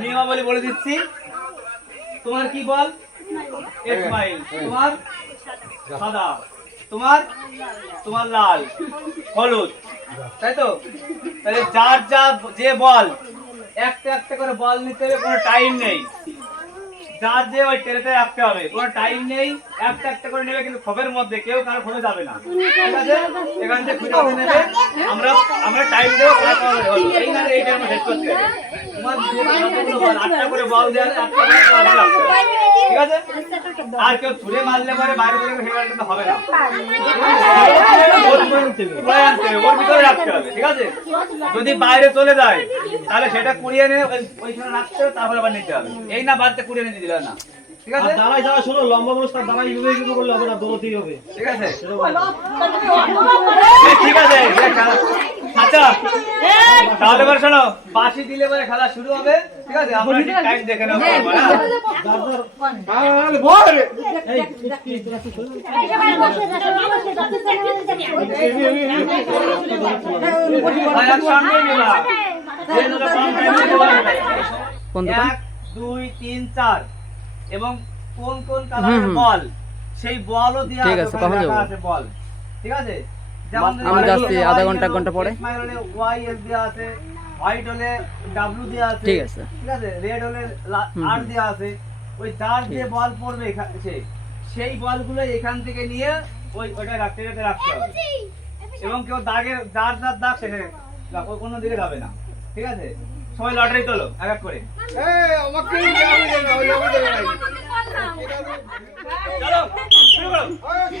নিয়মাবলী বলে দিচ্ছি। তোমার কি বল? ইসমাইল তোমার? সাদা। তোমার? তোমার লাল। হলুদ। তাই তো? তাহলে যার যা যে বল, একটা একটা করে বল নিতে হবে, কোনো টাইম নেই। যার যে ওই টেরেতে রাখতে হবে। কোনো টাইম নেই, একটা একটা করে নেবে, কিন্তু খবের মধ্যে কেউ কারও ফোনে যাবে না। ঠিক আছে? এখান থেকে খুঁজে খুঁজে নেবে। আমরা আমরা টাইম দেবো করা হবে। এই না এই টাইমে শেষ করতে হবে। তোমার আটটা করে বল দেওয়া আটটা করে। ঠিক আছে? আর কেউ ছুড়ে মারলে পরে বাইরে বেরিয়ে সেটা কিন্তু হবে না। ওর পুরাই আনতে হবে, ওর ভিতরে রাখতে হবে ঠিক আছে? যদি বাইরে চলে যায় তাহলে সেটা কুড়িয়ে ওই- ওইখানে রাখতে হবে তারপরে আবার নিতে হবে। এই না বাড়িতে কুড়িয়ে নিতে দিলে না ঠিক আছে? দাঁড়াই যাওয়া শোনো লম্বা মানুষ তার দাঁড়াই করলে হবে না দৌড়তেই হবে। ঠিক আছে? ঠিক আছে তাহলে এবার শোনো। বাসি দিলে পরে খেলা শুরু হবে। ঠিক আছে? আমরা টাইম দেখে নেব হ্যাঁ। এক দুই তিন চার। এবং কোন কোন কালারের বল? সেই বলও দেওয়া যাব? আছে বল। ঠিক আছে? যেমন যদি আমি red যাচ্ছি আধা ঘণ্টা, এক ঘণ্টা পরে। ওয়াই এস দেওয়া আছে হোয়াইট হলে ডাব্লিউ দেওয়া আছে ঠিক আছে। ঠিক আছে? রেড হলে আর দেওয়া আছে। ওই যার যে বল পড়বে এখা- সেই বলগুলো এখান থেকে নিয়ে ওই ওটা রাখতে রাখতে রাখতে হবে। এবং কেউ দাগে যার যার দাগ সেখানে রাখো, কোনো দিকে যাবে না। ঠিক আছে? সবাই লটারি তোলো এক এক করে। হয়ে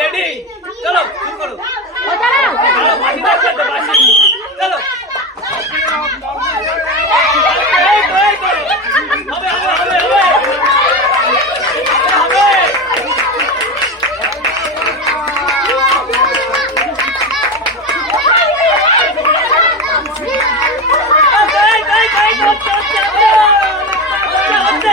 রেডি চলো করো চলো বাসি বাজছে তো, বাসি চলো এই তো, এই তো। হবে হবে হবে হবে হবে এই, এই, এই, হচ্ছে, হচ্ছে, হচ্ছে, হচ্ছে।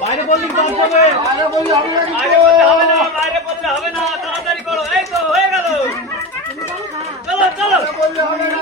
বাইরে বললি হবে বাইরে বললে হবে না বাইরে বললে হবে না তাড়াতাড়ি করো এই তো হয়ে গেল চলো চলো বললে হবে না